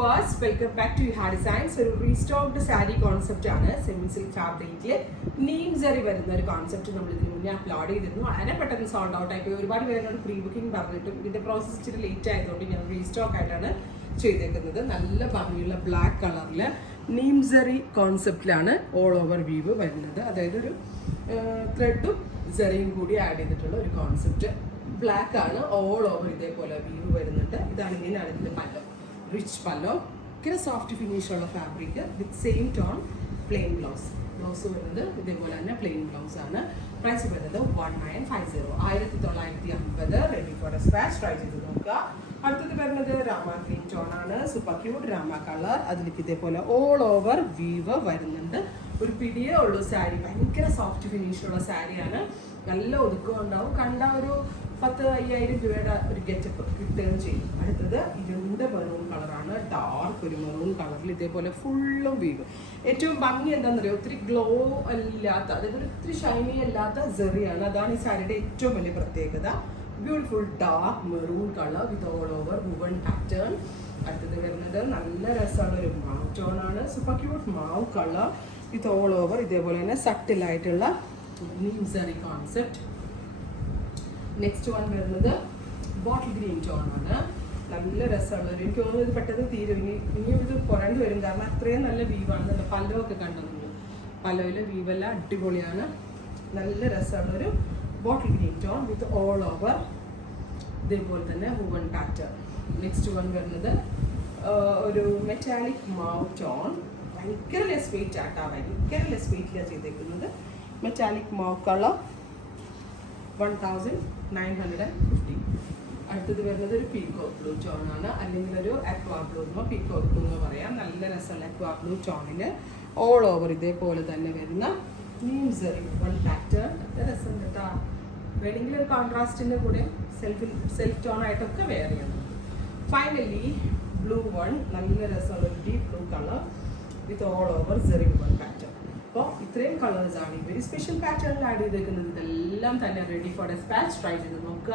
Viewers, welcome back to ഹാ designs. ഒരു restocked sari concept ആണ്. സെമി സിൽക്ക് ഫാബ്രിക്കിൽ നീം ജറി വരുന്ന ഒരു കോൺസെപ്റ്റ് നമ്മൾ ഇതിന് മുന്നേ അപ്ലോഡ് ചെയ്തിരുന്നു. വളരെ പെട്ടെന്ന് സോൾഡ് ഔട്ട് ആയി. ഒരുപാട് പേരോട് പ്രീ ബുക്കിംഗ് പറഞ്ഞിട്ടും ഇതിന്റെ പ്രോസസ് ഇച്ചിരി ലേറ്റ് ആയതുകൊണ്ട് ഞാൻ റീസ്റ്റോക്ക് ആയിട്ടാണ് ചെയ്തേക്കുന്നത്. നല്ല ഭംഗിയുള്ള ബ്ലാക്ക് കളറിൽ നീം ജറി കോൺസെപ്റ്റിലാണ് ഓൾ ഓവർ വീവ് വരുന്നത്. അതായത് ഒരു ത്രെഡും ജറിയും കൂടി ആഡ് ചെയ്തിട്ടുള്ള ഒരു കോൺസെപ്റ്റ്. ബ്ലാക്ക് ആണ്, ഓൾ ഓവർ ഇതേപോലെ വീവ് വരുന്നുണ്ട്. ഇതാണ് ഇങ്ങനെയാണ് ഇതിന്റെ പല്ലോ, റിച്ച് പല്ലോ, ഇങ്ങനെ സോഫ്റ്റ് ഫിനിഷ് ഉള്ള fabric with same tone plain blouse. Blouse വരുന്നത് ഇതേപോലെ തന്നെ പ്ലെയിൻ ബ്ലൗസ് ആണ്. പ്രൈസ് വരുന്നത് 1950, 1950. Ready for സ്പാച്ച്. ട്രൈ ചെയ്ത് നോക്കുക. അടുത്തത് വരുന്നത് രാമ ഗ്രീൻ ടോൺ ആണ്. Super cute Rama colour. അതിലേക്ക് ഇതേപോലെ ഓൾ ഓവർ വീവ് വരുന്നുണ്ട്. ഒരു പിടിയേ ഉള്ളൂ സാരി. ഭയങ്കര സോഫ്റ്റ് ഫിനിഷുള്ള സാരിയാണ്. നല്ല ഒതുക്കം ഉണ്ടാവും. കണ്ട ഒരു 10,000 രൂപയുടെ ഒരു ഗെറ്റപ്പ് കിട്ടുകയും ചെയ്യും. അടുത്തത് ഇരുണ്ട മെറൂൺ കളറാണ്. ഡാർക്ക് ഒരു മെറൂൺ കളറിൽ ഇതേപോലെ ഫുള്ളും വീവ്. ഏറ്റവും ഭംഗി എന്താണെന്ന് അറിയാം, ഒത്തിരി ഗ്ലോ അല്ലാത്ത, അതായത് ഒത്തിരി ഷൈനി അല്ലാത്ത ജെറിയാണ്. അതാണ് ഈ സാരിയുടെ ഏറ്റവും വലിയ പ്രത്യേകത. Beautiful dark maroon colour with all over woven pattern. അടുത്തത് വരുന്നത് നല്ല രസമുള്ള ഒരു മാവ് ടോൺ ആണ്. Super cute mauve colour with all over ഇതേപോലെ തന്നെ സട്ടിലായിട്ടുള്ള neem zari concept. Next one വരുന്നത് ബോട്ടിൽ ഗ്രീൻ ടോൺ ആണ്. നല്ല രസമുള്ള, എനിക്ക് തോന്നുന്നു ഇത് പെട്ടെന്ന് തീരും. ഇനിയും ഇത് കുറേണ്ടി വരും, കാരണം അത്രയും നല്ല വീവാണ്. പല്ലവൊക്കെ കണ്ടു, പല്ലവിലെ വീവെല്ലാം അടിപൊളിയാണ്. നല്ല രസമുള്ളൊരു ബോട്ടിൽ ഗ്രീൻ ടോൺ വിത്ത് ഓൾ ഓവർ ഇതേപോലെ തന്നെ വുവൺ പാറ്റേൺ. നെക്സ്റ്റ് വൺ വരുന്നത് ഒരു മെറ്റാലിക് മാവ് ടോൺ. ഭയങ്കര ലെസ് വെയിറ്റ് ആട്ടാ, ഭയങ്കര ലെസ് വെയിറ്റിലാണ് ചെയ്തേക്കുന്നത്. മെറ്റാലിക് മാവ് കളർ 1950. അടുത്തത് വരുന്നത് ഒരു പീക്കോക്ക് ബ്ലൂ ടോൺ ആണ്, അല്ലെങ്കിൽ ഒരു അക്വാ ബ്ലൂ എന്നോ പീക്കോക്ക് ബ്ലൂ എന്ന് പറയാം. നല്ല രസമുള്ള അക്വാ ബ്ലൂ ടോണിൽ ഓൾ ഓവർ ഇതേപോലെ തന്നെ വരുന്ന നീം ജറി വൺ പാറ്റേൺ. നല്ല രസം കേട്ടോ. വേണമെങ്കിൽ ഒരു കോൺട്രാസ്റ്റിൻ്റെ കൂടെ സെൽഫ് ടോൺ ആയിട്ടൊക്കെ വെയർ ചെയ്യണം. ഫൈനലി ബ്ലൂ വൺ, നല്ല രസമുള്ള ഒരു deep blue colour with all over zari one pattern. അപ്പോൾ ഇത്രയും കളേഴ്സാണ് ഈ വെരി സ്പെഷ്യൽ പാറ്റേണിൽ ആഡ് ചെയ്തേക്കുന്നത്. ഇതെല്ലാം തന്നെ റെഡി ഫോർ ഡെസ്പാച്ച്. ട്രൈ ചെയ്ത് നോക്കുക.